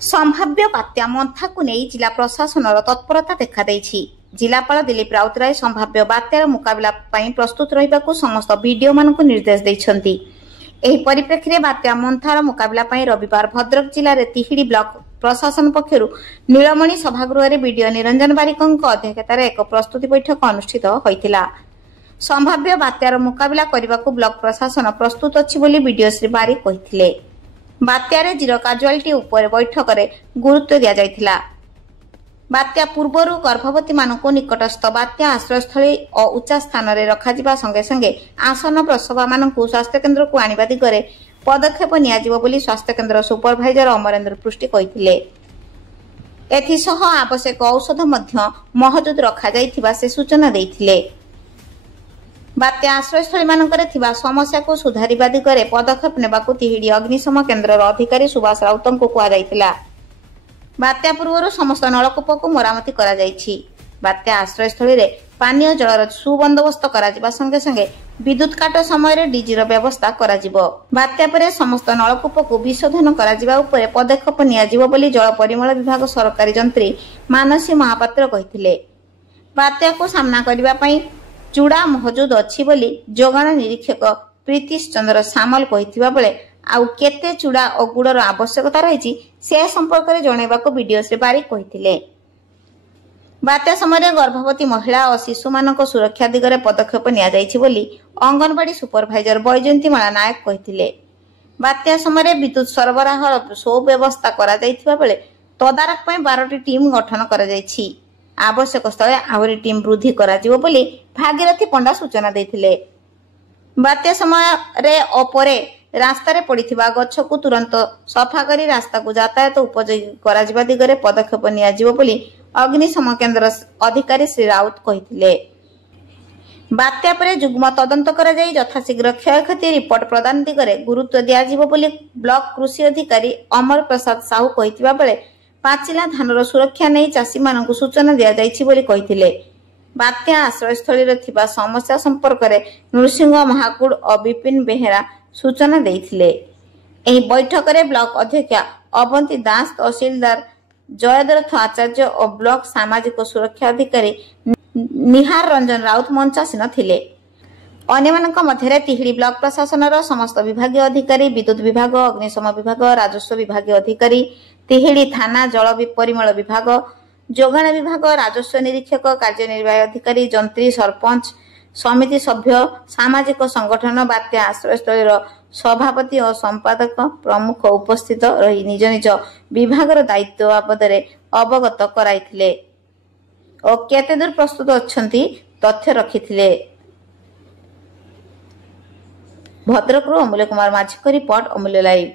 संभाव्य बात्या मंथा को नहीं जिला प्रशासन तत्परता देखा जिलापाल दिलीप राउतराय संभाव्य बात्यार मुकाबला प्रस्तुत रहा समस्त वीडियो मानक निर्देश देइछन्ति। एही परिप्रेक्षी बात्या मंथार मुकाबला रविवार भद्रक जिले में तिहिड़ी ब्लॉक प्रशासन पक्षर नीलमणि सभागृह वीडियो निरंजन बारिकों अध्यक्षतार एक प्रस्तुति बैठक अनुष्ठित होइतिला। संभाव्य बात्यार मुकाबला करने को ब्लॉक प्रशासन प्रस्तुत अछि बोली वीडियो श्री बारिक कहिथिले। बात्यारे जीरो काजुआलिटी उपर बैठक में गुरुत्व दिया जायतिला। बात्या पूर्वर गर्भवती मानक निकटस्थ बात्या आश्रयस्थली और उच्चा स्थान में रखा संगे संगे आसन प्रसवा मानक स्वास्थ्य केन्द्र को आनिबा दिगरे पदक्षेप नियाजिबो बोली स्वास्थ्य केन्द्र सुपरभाइजर अमरेन्द्र पृष्टि कहिथिले। एथिसह आवश्यक औषध मध्य महजूद रखा जायथिबा से सूचना देइथिले। बात्या आश्रयस्थली मानकरे थिबा समस्या को सुधारिबा दिगरे पदक्षेप नेबाकू तिहिड़ी अग्निशम केन्द्रर अधिकारी सुभाष राउतंक कुआ जायतिला। बात्या पूर्व समस्त नलकूप को मरामती करा जायछि। बात्या आश्रयस्थली रे पानीय जलर सुबंदोबस्त करा संगे संगे विद्युत काट समय डीजीर व्यवस्था करा जिवो। बात्या परे समस्त नलकूप को विशोधन करा जिबा उपरे पदक्षेप नियाजिवो बोली जल परिमल विभाग सरकारी जंत्री मानसी महापात्र कहिथिले। बात्या को सामना करिबा पई चूड़ा महजूद अच्छी बोली जोगाण निरीक्षक प्रीतिश चंद्र सामल कहिथिबा बेले आउ केते चूड़ा और गुड़र आवश्यकता रही से संपर्क में जनइबाको वीडियो से बारिक कहिथिले। बात्या समय गर्भवती महिला और शिशु मानक सुरक्षा दिगरे पदक्षेप निया जायछि बोली अंगनवाड़ी सुपरभाइजर बैजयंतीमाला नायक कहिथिले। बात्या समय विद्युत सरबराह सुव्यवस्था करा जायथिबा बेले तदारक पय 12टी टीम गठन करा जायछि। आवश्यक स्थले आहरी टीम वृद्धि करा जिवो बोली भागीरथी पंडा सूचना देथिले। बात्या समय रे अपरे रास्ता रे पड़िथिबा गछ को तुरंत सफा करी रास्ता को यातायात उपयोगी करा जिबा दिगरे पदक्षेप निया जिवो बोली अग्निशम केन्द्र अधिकारी श्री राउत कहिथिले। बात्या परे जुग्म तदंत करा जाई यथाशीघ्र क्षयक्षति रिपोर्ट प्रदान दिगरे गुरुत्व दिया जिवो बोली ब्लॉक कृषि अधिकारी अमर प्रसाद साहू कहिथिबा बेले पाचिला धानर सुरक्षा नहीं चाषी मानक सूचना दिया जायछि बोली कहिथिले। बात्या आश्रयस्थली रे थिबा समस्या संपर्क में नृसिंह महाकुड़ और विपिन बेहेरा सूचना देथिले। एही बैठक में ब्लॉक अध्यक्ष अवंती दास तहसीलदार जयद्रथ आचार्य और ब्लॉक सामाजिक सुरक्षा अधिकारी निहार रंजन राउत मंचासीन थिले। अन्यमानक मध्यरे तिहिड़ी ब्लॉक प्रशासन समस्त विभागीय अधिकारी विद्युत विभाग अग्निशम विभाग राजस्व विभागीय अधिकारी तिहिड़ी थाना जल परिमल विभाग जोगाण विभाग राजस्व निरीक्षक कार्यनिर्वाही अधिकारी जंत्री सरपंच समिति सभ्य सामाजिक संगठन बात्या आश्रयस्थल सभापति और संपादक प्रमुख उपस्थित रही निज निज विभागर दायित्व बाबदरे अवगत कराइथिले और केते दूर प्रस्तुत अछंती तथ्य रखिथिले। भद्रकରୁ अमूल्य कुमार माझी को रिपोर्ट अमूल्य लाइव।